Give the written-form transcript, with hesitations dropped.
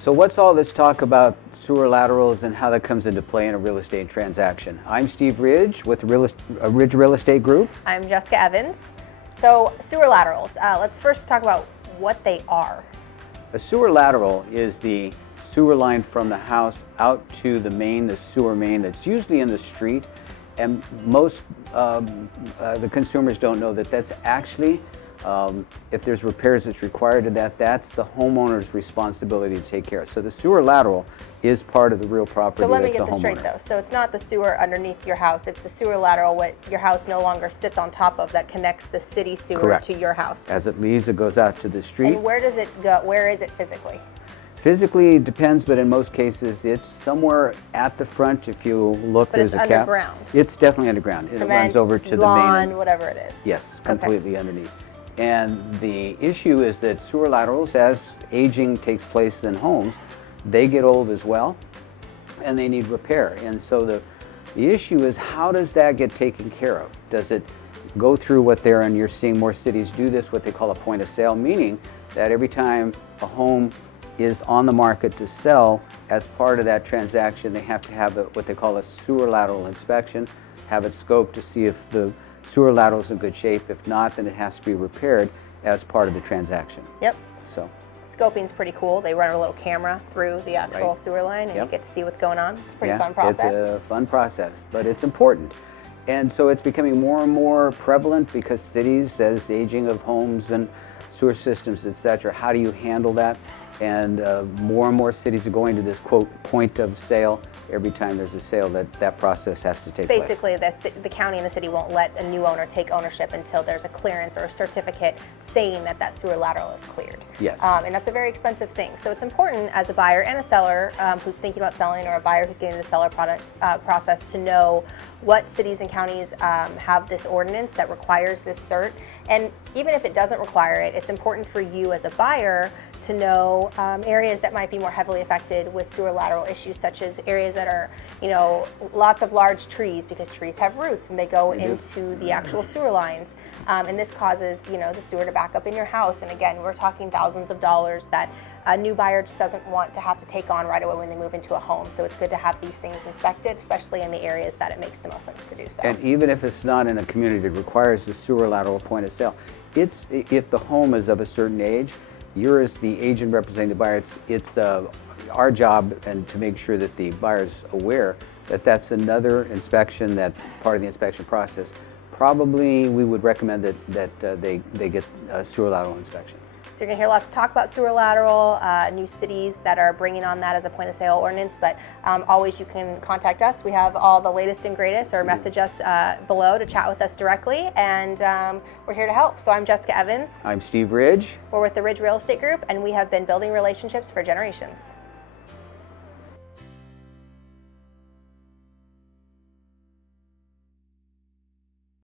So what's all this talk about sewer laterals and how that comes into play in a real estate transaction? I'm Steve Ridge with Ridge Real Estate Group. I'm Jessica Evans. So sewer laterals, let's first talk about what they are. A sewer lateral is the sewer line from the house out to the main, the sewer main that's usually in the street. And most the consumers don't know that that's actually, if there's repairs that's required to that, that's the homeowner's responsibility to take care of. So the sewer lateral is part of the real property. So let me that's get the this straight homeowner. though. So it's not the sewer underneath your house, it's the sewer lateral what your house no longer sits on top of that connects the city sewer Correct. to your house. As it leaves, it goes out to the street. And where does it go? Where is it physically? Physically, it depends, but in most cases, it's somewhere at the front. If you look, But there's it's a cap. underground. It's definitely underground. It Cement, runs over to lawn, the main. whatever it is. Yes, completely underneath. And the issue is that sewer laterals, as aging takes place in homes, they get old as well, and they need repair. And so the issue is, how does that get taken care of? Does it go through what they're, and you're seeing more cities do this, what they call a point of sale, meaning that every time a home is on the market to sell, as part of that transaction, they have to have what they call a sewer lateral inspection, have it scoped to see if the sewer lateral is in good shape. If not, then it has to be repaired as part of the transaction. Yep. So Scoping's pretty cool. They run a little camera through the actual sewer line and you get to see what's going on. It's a pretty fun process. It's a fun process, but it's important. And so it's becoming more and more prevalent because cities, as aging of homes and sewer systems, et cetera, how do you handle that? And more cities are going to this, quote, point of sale. Every time there's a sale, that process has to take place. Basically, the county and the city won't let a new owner take ownership until there's a clearance or a certificate saying that that sewer lateral is cleared. Yes. And that's a very expensive thing. So it's important as a buyer and a seller who's thinking about selling, or a buyer who's getting the seller process, to know what cities and counties have this ordinance that requires this cert. And even if it doesn't require it, it's important for you as a buyer to know areas that might be more heavily affected with sewer lateral issues, such as areas that are, lots of large trees, because trees have roots and they go into the actual sewer lines. And this causes, the sewer to back up in your house. And again, we're talking thousands of dollars that a new buyer just doesn't want to have to take on right away when they move into a home. So it's good to have these things inspected, especially in the areas that it makes the most sense to do so. And even if it's not in a community that requires the sewer lateral point of sale, if the home is of a certain age, you're, as the agent representing the buyer, it's our job and to make sure that the buyer is aware that that's another inspection, that part of the inspection process. Probably we would recommend that they get a sewer lateral inspection. So you're going to hear lots of talk about sewer lateral, new cities that are bringing on that as a point of sale ordinance, but always you can contact us. We have all the latest and greatest, or message us below to chat with us directly, and we're here to help. So I'm Jessica Evans. I'm Steve Ridge. We're with the Ridge Real Estate Group, and we have been building relationships for generations.